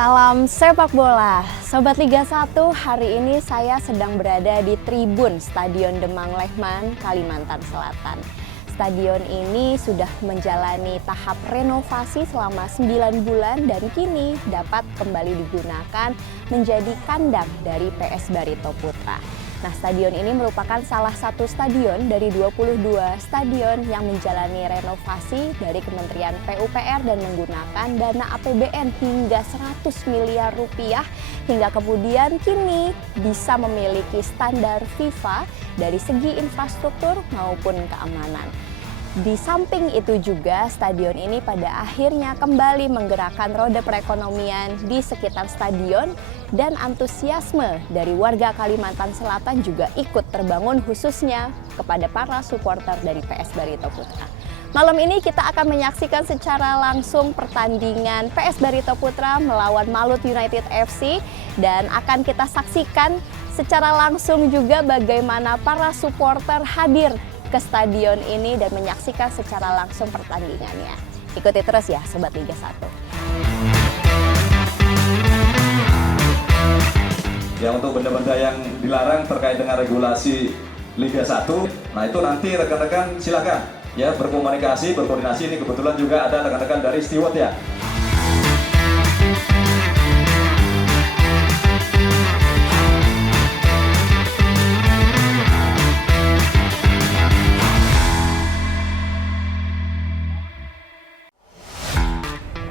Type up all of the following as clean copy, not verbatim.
Salam sepak bola, Sobat Liga 1. Hari ini saya sedang berada di tribun Stadion Demang Lehman, Kalimantan Selatan. Stadion ini sudah menjalani tahap renovasi selama 9 bulan dan kini dapat kembali digunakan menjadi kandang dari PS Barito Putra. Nah, stadion ini merupakan salah satu stadion dari 22 stadion yang menjalani renovasi dari Kementerian PUPR dan menggunakan dana APBN hingga 100 miliar rupiah hingga kemudian kini bisa memiliki standar FIFA dari segi infrastruktur maupun keamanan. Di samping itu juga stadion ini pada akhirnya kembali menggerakkan roda perekonomian di sekitar stadion dan antusiasme dari warga Kalimantan Selatan juga ikut terbangun khususnya kepada para supporter dari PS Barito Putra. Malam ini kita akan menyaksikan secara langsung pertandingan PS Barito Putra melawan Malut United FC dan akan kita saksikan secara langsung juga bagaimana para supporter hadir ke stadion ini dan menyaksikan secara langsung pertandingannya. Ikuti terus ya Sobat Liga 1. Ya, untuk benda-benda yang dilarang terkait dengan regulasi Liga 1, nah itu nanti rekan-rekan silakan ya berkomunikasi, berkoordinasi. Ini kebetulan juga ada rekan-rekan dari steward ya.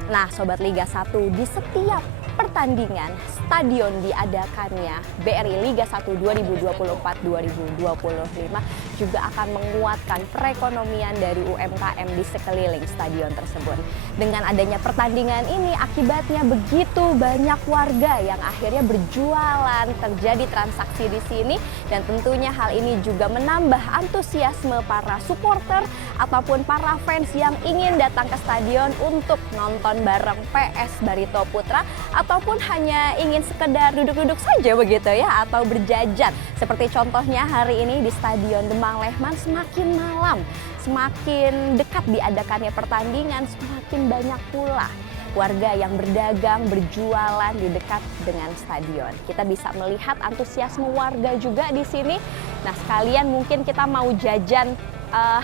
Nah, Sobat Liga 1, di setiap pertandingan stadion diadakannya BRI Liga 1 2024-2025 juga akan menguatkan perekonomian dari UMKM di sekeliling stadion tersebut. Dengan adanya pertandingan ini akibatnya begitu banyak warga yang akhirnya berjualan, terjadi transaksi di sini dan tentunya hal ini juga menambah antusiasme para supporter ataupun para fans yang ingin datang ke stadion untuk nonton bareng PS Barito Putra ataupun hanya ingin sekedar duduk-duduk saja begitu ya atau berjajan. Seperti contohnya hari ini di Stadion Demang Lehman, semakin malam, semakin dekat diadakannya pertandingan, semakin banyak pula warga yang berdagang, berjualan di dekat dengan stadion. Kita bisa melihat antusiasme warga juga di sini. Nah, sekalian mungkin kita mau jajan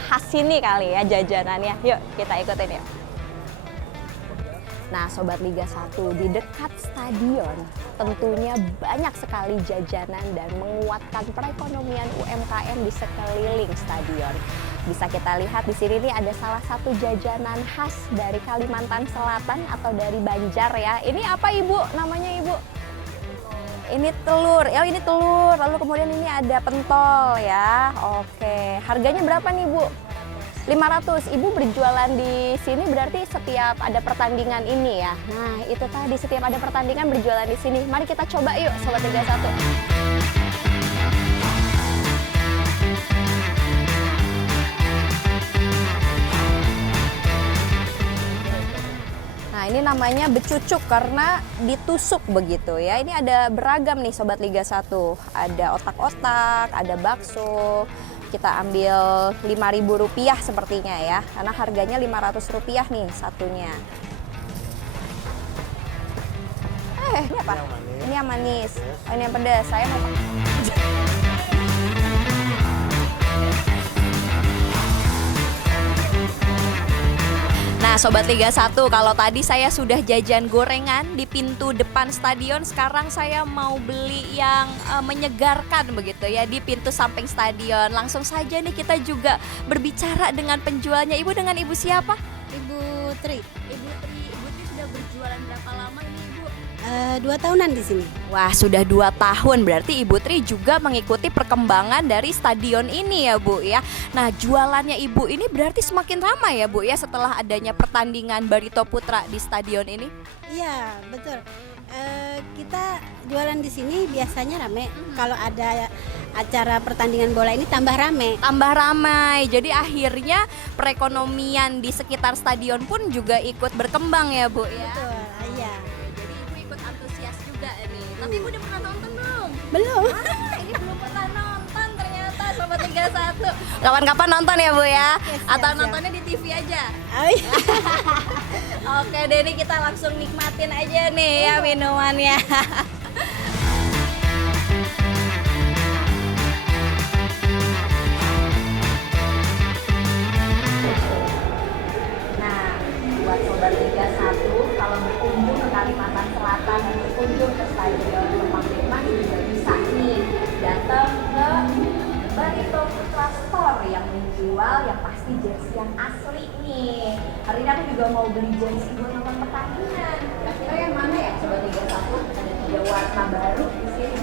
khas ini kali ya jajanannya. Yuk kita ikutin ya. Nah, Sobat Liga 1, di dekat stadion tentunya banyak sekali jajanan dan menguatkan perekonomian UMKM di sekeliling stadion. Bisa kita lihat di sini nih ada salah satu jajanan khas dari Kalimantan Selatan atau dari Banjar ya. Ini apa Ibu? Namanya Ibu? Ini telur. Ya, ini telur. Lalu kemudian ini ada pentol ya. Oke. Harganya berapa nih, Bu? 500. Ibu berjualan di sini berarti setiap ada pertandingan ini ya. Nah, itu tadi setiap ada pertandingan berjualan di sini. Mari kita coba yuk Sobat Liga 1. Nah, ini namanya becucuk karena ditusuk begitu ya. Ini ada beragam nih Sobat Liga 1. Ada otak-otak, ada bakso. Kita ambil Rp5.000 sepertinya ya, karena harganya Rp500 nih satunya. Ini apa? Ini yang manis. Oh, ini yang pedas. Saya mau Nah, Sobat Liga 1, kalau tadi saya sudah jajan gorengan di pintu depan stadion, sekarang saya mau beli yang menyegarkan begitu ya di pintu samping stadion. Langsung saja nih kita juga berbicara dengan penjualnya. Ibu, dengan Ibu siapa? Ibu Tri. Ibu Tri sudah berjualan berapa lama ini Ibu? 2 tahunan di sini. Wah, sudah 2 tahun, berarti Ibu Tri juga mengikuti perkembangan dari stadion ini ya Bu ya. Nah, jualannya Ibu ini berarti semakin ramai ya Bu ya setelah adanya pertandingan Barito Putra di stadion ini? Iya, betul. Kita jualan di sini biasanya rame. Kalau ada acara pertandingan bola ini tambah rame. Tambah ramai, jadi akhirnya perekonomian di sekitar stadion pun juga ikut berkembang ya Bu ya? Betul, iya. Jadi Ibu ikut antusias juga nih. Tapi Ibu udah pernah nonton belum? Belum. Ini belum pernah nonton ternyata Sobat Liga 1. Kapan-kapan nonton ya Bu ya? Atau siap. nontonnya di TV aja? Oh, iya. Oke deh, ini kita langsung nikmatin aja nih ya minumannya. Nah, buat Sobat Liga 1, kalau berkunjung ke Kalimantan Selatan dan berkunjung ke Stadion Kemang Lehman juga bisa nih datang ke Barito Putra Store yang menjual yang pasti jersey yang asli nih. Hari ini aku juga mau beli jersey buat nonton pertandingan. Kira-kira yang mana ya Sobat Liga 1? Ada 3 warna baru di sini.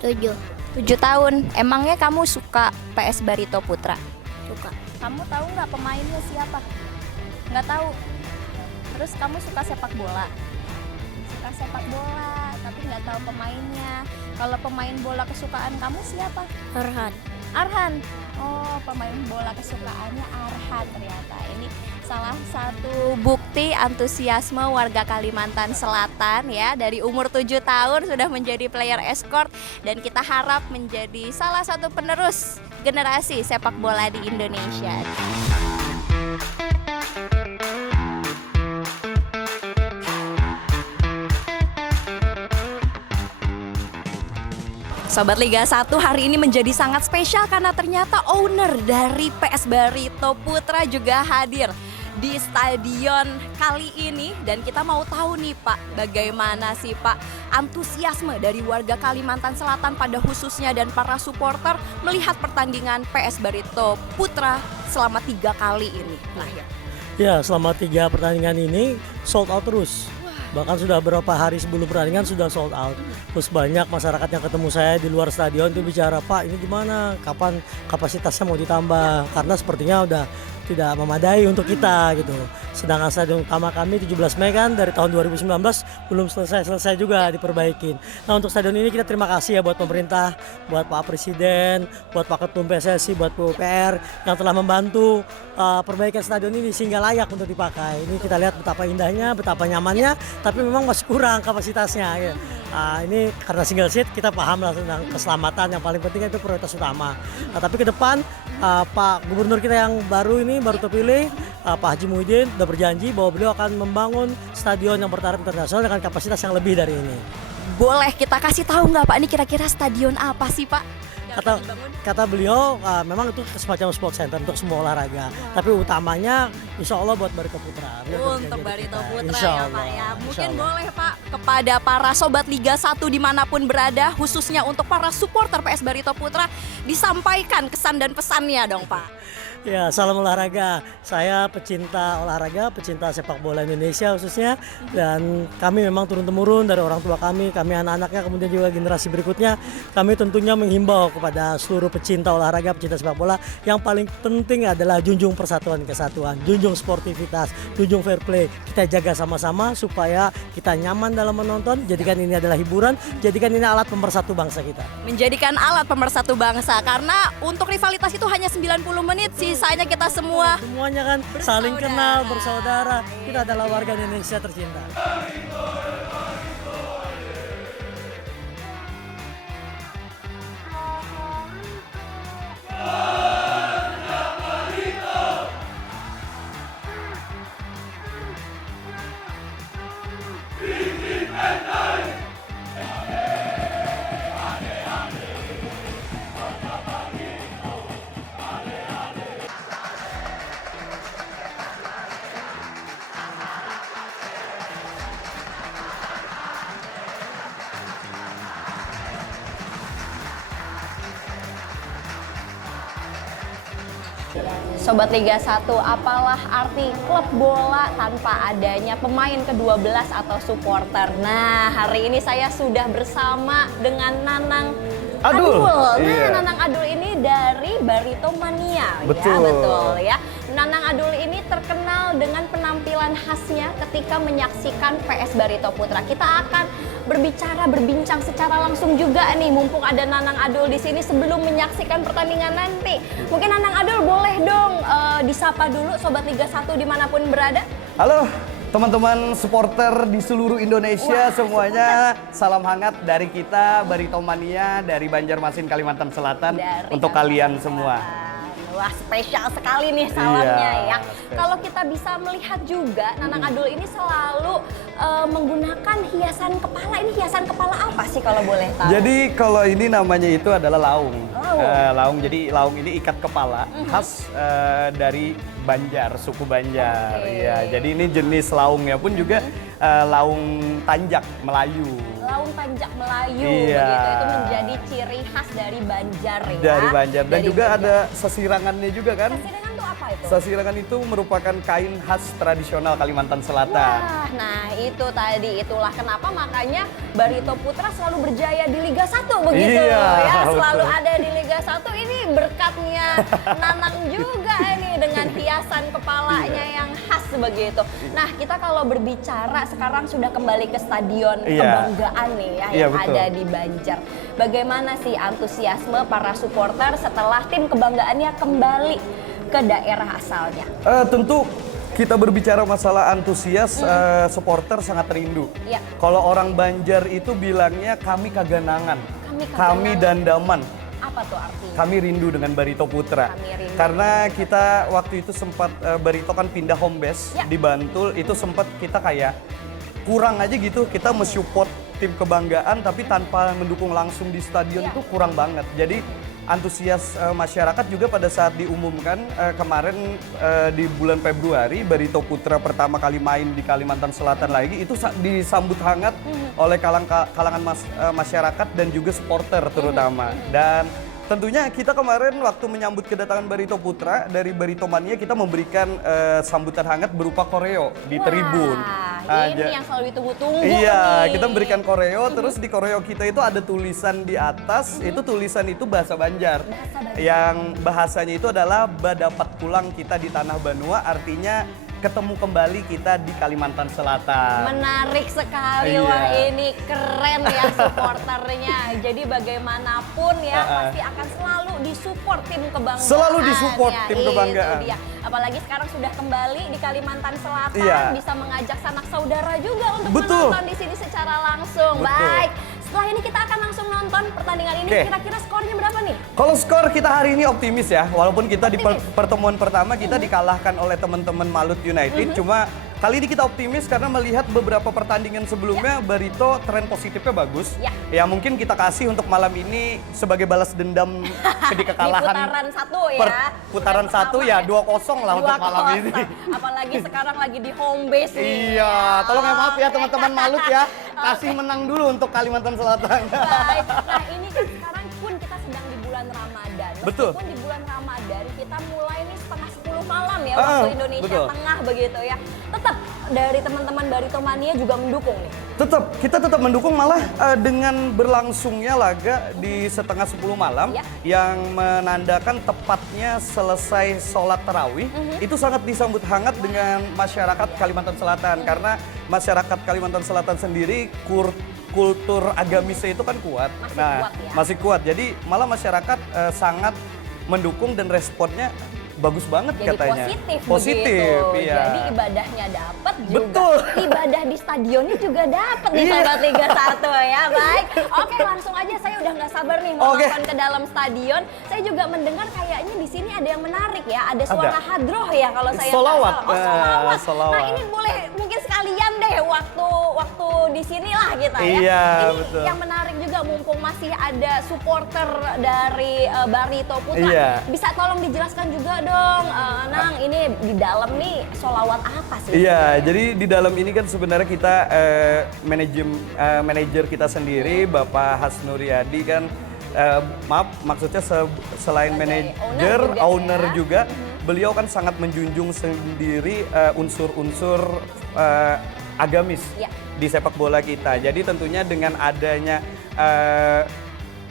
Tujuh. 7 tahun. Emangnya kamu suka PS Barito Putra? Suka. Kamu tahu nggak pemainnya siapa? Nggak tahu. Terus kamu suka sepak bola? Suka sepak bola, tapi nggak tahu pemainnya. Kalau pemain bola kesukaan kamu siapa? Arhan. Arhan. Oh, pemain bola kesukaannya Arhan ternyata. Ini salah satu bukti antusiasme warga Kalimantan Selatan ya. Dari umur 7 tahun sudah menjadi player escort dan kita harap menjadi salah satu penerus generasi sepak bola di Indonesia. Sobat Liga 1, hari ini menjadi sangat spesial karena ternyata owner dari PS Barito Putra juga hadir di stadion kali ini. Dan kita mau tahu nih Pak, bagaimana sih Pak antusiasme dari warga Kalimantan Selatan pada khususnya dan para supporter melihat pertandingan PS Barito Putra selama 3 kali ini. Nah ya. Ya, selama 3 pertandingan ini sold out terus. Bahkan sudah beberapa hari sebelum pertandingan sudah sold out. Terus banyak masyarakat yang ketemu saya di luar stadion itu bicara, Pak ini gimana? Kapan kapasitasnya mau ditambah? Karena sepertinya udah tidak memadai untuk kita gitu. Sedangkan stadion utama kami 17 Mei kan dari tahun 2019 belum selesai juga diperbaikin. Nah untuk stadion ini kita terima kasih ya buat pemerintah, buat Pak Presiden, buat Pak Ketum PSSI, buat PUPR yang telah membantu perbaikan stadion ini sehingga layak untuk dipakai. Ini kita lihat betapa indahnya, betapa nyamannya, tapi memang masih kurang kapasitasnya. Ya. Ini karena single seat kita paham lah tentang keselamatan, yang paling penting itu prioritas utama. Nah, tapi ke depan Pak Gubernur kita yang baru terpilih, Pak Haji Muhyiddin sudah berjanji bahwa beliau akan membangun stadion yang bertaraf internasional dengan kapasitas yang lebih dari ini. Boleh kita kasih tahu nggak Pak, ini kira-kira stadion apa sih Pak? Kata beliau memang itu semacam sport center untuk semua olahraga, tapi utamanya insya Allah buat Barito Putra. Untuk Barito Putra ya Pak ya. Mungkin boleh Pak kepada para sobat Liga 1 dimanapun berada, khususnya untuk para supporter PS Barito Putra, disampaikan kesan dan pesannya dong Pak. Ya, salam olahraga. Saya pecinta olahraga, pecinta sepak bola Indonesia khususnya, dan kami memang turun-temurun dari orang tua kami anak-anaknya, kemudian juga generasi berikutnya. Kami tentunya menghimbau kepada seluruh pecinta olahraga, pecinta sepak bola, yang paling penting adalah junjung persatuan kesatuan, junjung sportivitas, junjung fair play. Kita jaga sama-sama supaya kita nyaman dalam menonton, jadikan ini adalah hiburan, jadikan ini alat pemersatu bangsa kita. Menjadikan alat pemersatu bangsa, karena untuk rivalitas itu hanya 90 menit sih. Sisanya kita semuanya kan saling kenal, bersaudara. Kita adalah warga Indonesia tercinta. Sobat Liga 1, apalah arti klub bola tanpa adanya pemain ke-12 atau supporter? Nah, hari ini saya sudah bersama dengan Nanang Adul. Nah, Iya. Nanang Adul ini dari Barito Mania. Betul. Ya, betul ya. Nanang Adul ini terkenal dengan penampilan khasnya ketika menyaksikan PS Barito Putra. Kita akan berbincang secara langsung juga nih, mumpung ada Nanang Adul di sini sebelum menyaksikan pertandingan nanti. Mungkin Nanang Adul boleh dong disapa dulu Sobat Liga 1 dimanapun berada. Halo teman-teman supporter di seluruh Indonesia semuanya, salam hangat dari kita Barito Mania dari Banjarmasin, Kalimantan Selatan Dari untuk Kalimantan kalian semua. Selatan. Wah, spesial sekali nih salamnya ya. Kalau kita bisa melihat juga, Nanang Adul ini selalu menggunakan hiasan kepala. Ini hiasan kepala apa sih kalau boleh tahu? Jadi kalau ini namanya itu adalah laung. Laung. Laung, jadi laung ini ikat kepala khas dari Banjar, suku Banjar. Oke. Ya, jadi ini jenis laungnya pun juga laung tanjak Melayu. Laung Tanjak Melayu Iya. begitu. Itu menjadi ciri khas dari Banjar ya. Dari Banjar dan Dari juga Banjar. ada sesirangannya juga kan. Sasirangan tuh apa itu? Sasirangan itu merupakan kain khas tradisional Kalimantan Selatan. Wah, nah itu tadi, itulah kenapa makanya Barito Putra selalu berjaya di Liga 1 begitu Iya, ya, selalu betul. ada di Liga 1. Ini berkatnya Nanang juga ini dengan hiasan kepalanya yang khas begitu. Nah, kita kalau berbicara sekarang sudah kembali ke stadion Iya. kebanggaan nih ya Iya, yang betul. ada di Banjar. Bagaimana sih antusiasme para supporter setelah tim kebanggaannya kembali ke daerah asalnya? Tentu kita berbicara masalah antusias, supporter sangat rindu. Iya. Kalau orang Banjar itu bilangnya kami kaganangan, Kami kaganangan. kami dandaman, Apa tuh artinya? kami rindu dengan Barito Putra. Kami rindu. Karena kita waktu itu sempat Barito kan pindah home base Ya. di Bantul, itu sempat kita kayak kurang aja gitu, kita mensupport tim kebanggaan tapi tanpa mendukung langsung di stadion Ya. itu kurang banget. Jadi antusias masyarakat juga pada saat diumumkan kemarin di bulan Februari Barito Putra pertama kali main di Kalimantan Selatan lagi itu disambut hangat oleh kalangan masyarakat dan juga supporter terutama. Dan tentunya kita kemarin waktu menyambut kedatangan Barito Putra dari Barito Mania kita memberikan sambutan hangat berupa koreo di tribun. Ini yang selalu ditunggu-tunggu. Iya, nih. kita memberikan koreo, terus di koreo kita itu ada tulisan di atas, itu tulisan itu bahasa Banjar. Bahasa Banjar. Yang bahasanya itu adalah badapat pulang kita di tanah Banua, artinya ketemu kembali kita di Kalimantan Selatan. Menarik sekali, Iya. wah ini keren ya supporternya. Jadi bagaimanapun ya pasti akan selalu disupport tim kebanggaan. Selalu disupport ya. tim Itu kebanggaan. dia. Apalagi sekarang sudah kembali di Kalimantan Selatan, Iya. bisa mengajak sanak saudara juga untuk Betul. menonton di sini secara langsung. Betul. Baik, setelah ini kita akan langsung nonton pertandingan ini. Oke. Kira-kira skornya berapa nih? Kalau skor kita hari ini optimis ya, walaupun kita di Optimis. pertemuan pertama kita dikalahkan oleh teman-teman Malut United, cuma kali ini kita optimis karena melihat beberapa pertandingan sebelumnya Barito tren positifnya bagus. Ya. Ya mungkin kita kasih untuk malam ini sebagai balas dendam di kekalahan. Di putaran satu ya. Putaran satu pertama ya 2-0 lah untuk malam 2-0. ini. Apalagi sekarang lagi di home base nih. Iya, tolong ya maaf ya Oke. teman-teman Malut ya, kasih menang dulu untuk Kalimantan Selatan. Baik. Nah, ini kan sekarang pun kita sedang di bulan Ramadan. Betul. Meskipun di bulan Ramadan kita mulai nih setengah 10 malam ya Ah, waktu Indonesia betul. Tengah begitu ya. Tetap dari teman-teman Barito Mania juga mendukung nih. Kita tetap mendukung, malah dengan berlangsungnya laga di setengah 10 malam Ya. yang menandakan tepatnya selesai sholat tarawih, itu sangat disambut hangat dengan masyarakat Kalimantan Selatan karena masyarakat Kalimantan Selatan sendiri kultur agamisnya itu kan kuat. Masih kuat ya. Masih kuat. Jadi malah masyarakat sangat mendukung dan responnya bagus banget Jadi katanya. positif begitu. Iya. Jadi ibadahnya dapat juga. Betul. Ibadah di stadionnya juga dapat nih Iya. Sobat Liga 1 ya. Baik. Oke, langsung aja saya udah nggak sabar nih mau Oke. nonton ke dalam stadion. Saya juga mendengar kayaknya di sini ada yang menarik ya. Ada suara Ada. hadroh ya kalau saya nggak Sholawat. salah. Oh, sholawat. Sholawat. Nah, ini boleh mungkin sekalian deh waktu di sinilah kita ya. Iya, Ini betul. yang menarik juga mumpung masih ada supporter dari Barito Putra. Iya. Bisa tolong dijelaskan juga dong, Nang, ini di dalam nih sholawat apa sih? Iya, jadi di dalam ini kan sebenarnya kita manajer kita sendiri, Bapak Hasnur Yadi kan, maksudnya selain Sebagai manajer, owner owner juga ya. juga, beliau kan sangat menjunjung sendiri unsur-unsur agamis Ya. di sepak bola kita. Jadi tentunya dengan adanya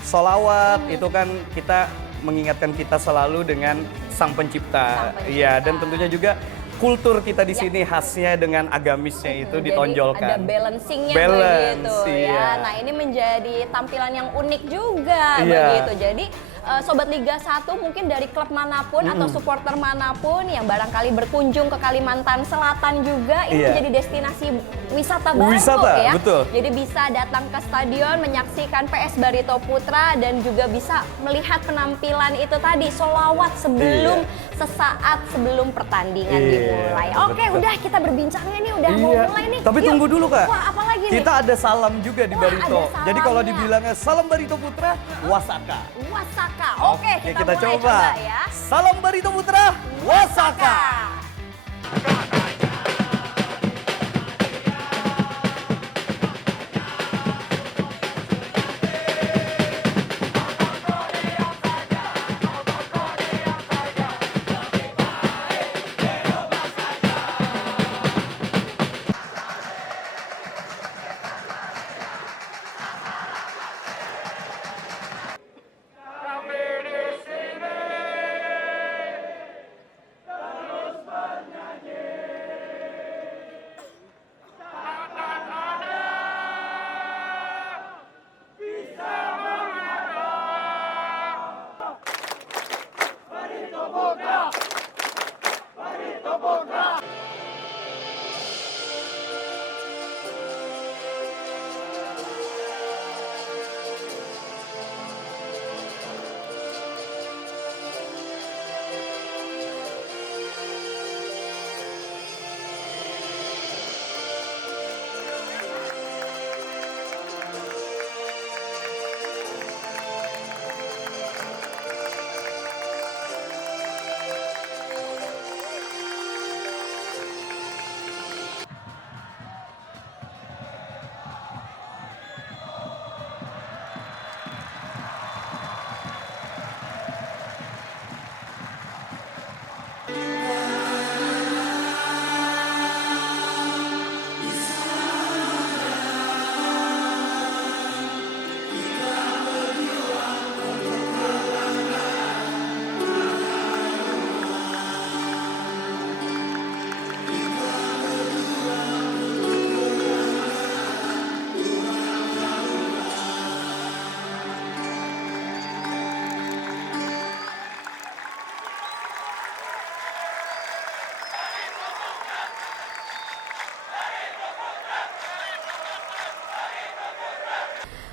Sholawat itu kan kita mengingatkan kita selalu dengan Sang Pencipta. Iya, dan tentunya juga kultur kita di sini khasnya dengan agamisnya itu ditonjolkan. Jadi ada balancingnya Balance, begitu ya. iya. Nah ini menjadi tampilan yang unik juga Iya. begitu. Jadi Sobat Liga 1 mungkin dari klub manapun atau supporter manapun yang barangkali berkunjung ke Kalimantan Selatan juga ini Iya. menjadi destinasi wisata baru Wisata, ya. betul. Jadi bisa datang ke stadion menyaksikan PS Barito Putra dan juga bisa melihat penampilan itu tadi sholawat sebelum sesaat sebelum pertandingan Iya, dimulai. Oke, betul. udah kita berbincangnya nih udah mau Iya. mulai nih. Tapi Yuk. tunggu dulu Kak. Wah, apa lagi nih? Kita ada salam juga di Wah, Barito. ada Jadi kalau salamnya. dibilangnya salam Barito Putra, wasaka. Wasaka. Oke, kita mulai coba. ya. Salam Barito Putra, wasaka.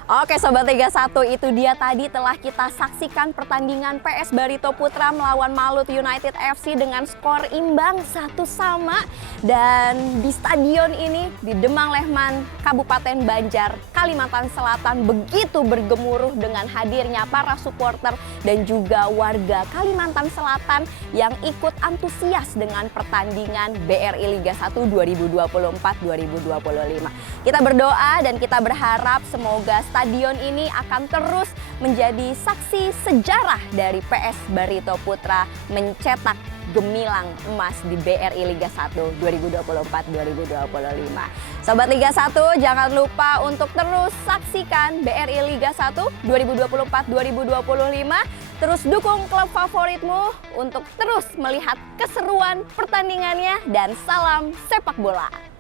Oke Sobat Liga 1, itu dia tadi telah kita saksikan pertandingan PS Barito Putra melawan Malut United FC dengan skor imbang 1-1. Dan di stadion ini di Demang Lehman, Kabupaten Banjar, Kalimantan Selatan begitu bergemuruh dengan hadirnya para supporter dan juga warga Kalimantan Selatan yang ikut antusias dengan pertandingan BRI Liga 1 2024-2025. Kita berdoa dan kita berharap semoga stadion ini akan terus menjadi saksi sejarah dari PS Barito Putra mencetak gemilang emas di BRI Liga 1 2024-2025. Sobat Liga 1, jangan lupa untuk terus saksikan BRI Liga 1 2024-2025. Terus dukung klub favoritmu untuk terus melihat keseruan pertandingannya dan salam sepak bola.